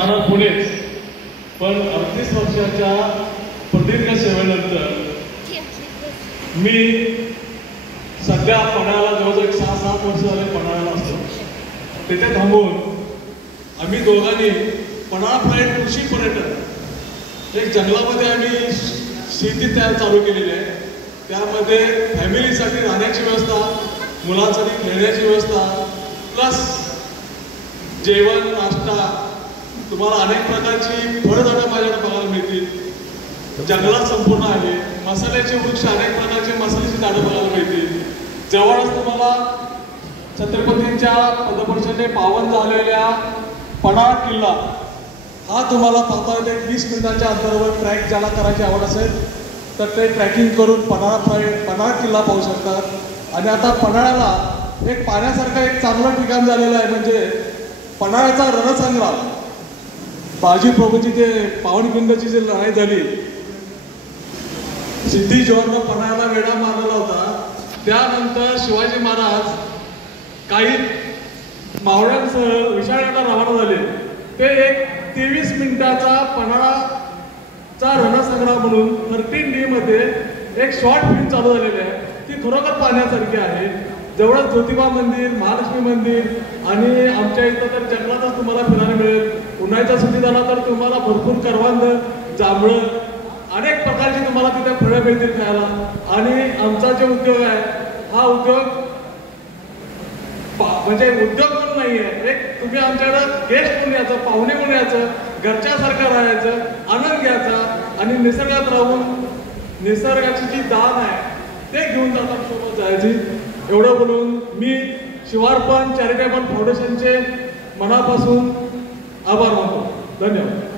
जाणार पुणेच, पण 38 वर्षाच्या प्रदीर्घ सेवेनंतर मी सध्या पन्हाळ्याला जवळजवळ 6-7 वर्ष झाले पन्हाळ्याला असतो. तिथे थांबून आम्ही दोघांनी पन्हाळा फ्लाईट कृषी पर्यटन एक जंगलामध्ये आम्ही शेती तयार चालू केलेली आहे. त्यामध्ये फॅमिलीसाठी राहण्याची व्यवस्था, मुलांसाठी खेळण्याची व्यवस्था, प्लस जेवण, नाश्ता, तुम्हाला अनेक प्रकारची फळझाडं माझ्याकडे बघायला मिळतील. जंगलात संपूर्ण आहे. मसाल्याचे वृक्ष, अनेक प्रकारचे मसाल्याची झाडं बघायला मिळतील. जवळच तुम्हाला छत्रपतींच्या पदपर्शने पावन झालेल्या पन्हाळा किल्ला हा तुम्हाला पाहता येते. 20 मिनिटांच्या अंतरावर ट्रॅक ज्याला करायची आवड असेल तर ते ट्रॅकिंग करून पन्हाळा किल्ला पाहू शकतात. आणि आता पन्हाळ्याला एक पाहण्यासारखं एक चांगलं ठिकाण झालेलं आहे, म्हणजे पन्हाळ्याचा रणसंग्राम. बाजी प्रभूची ते पावनखिंडची जी लढाई झाली, सिद्धी जोहरनं पन्हाळ्याला वेढा मारलेला होता. त्यानंतर शिवाजी महाराज काही मावळ्यांसह विशाळगडाला रवाना झाले. ते एक 23 मिनिटाचा पन्हाळाचा रणसंग्राम म्हणून 13D मध्ये एक शॉर्ट फिल्म चालू झालेली आहे. ती खरोखर पाहण्यासारखी आहे. जवळच ज्योतिबा मंदिर, महालक्ष्मी मंदिर आणि आमच्या इथं तर जंगलातच तुम्हाला फिरायला मिळेल. उन्हाळ्याचा सुट्टी झाला तर तुम्हाला भरपूर करवंद, जांभळं, अनेक प्रकारची तुम्हाला तिथे फळं मिळतील खायला. आणि आमचा जो उद्योग आहे हा उद्योग म्हणजे उद्योग म्हणून नाही आहे, एक तुम्ही आमच्याकडं गेस्ट म्हणून यायचं, पाहुणे म्हणून यायचं, घरच्यासारखं राहायचं, आनंद घ्यायचा आणि निसर्गात राहून निसर्गाची जी दान आहे ते घेऊन जाताना सोबत जायची. एवढं बोलून मी शिवार्पण चॅरिटेबल फाउंडेशनचे मनापासून आभार मानतो. धन्यवाद.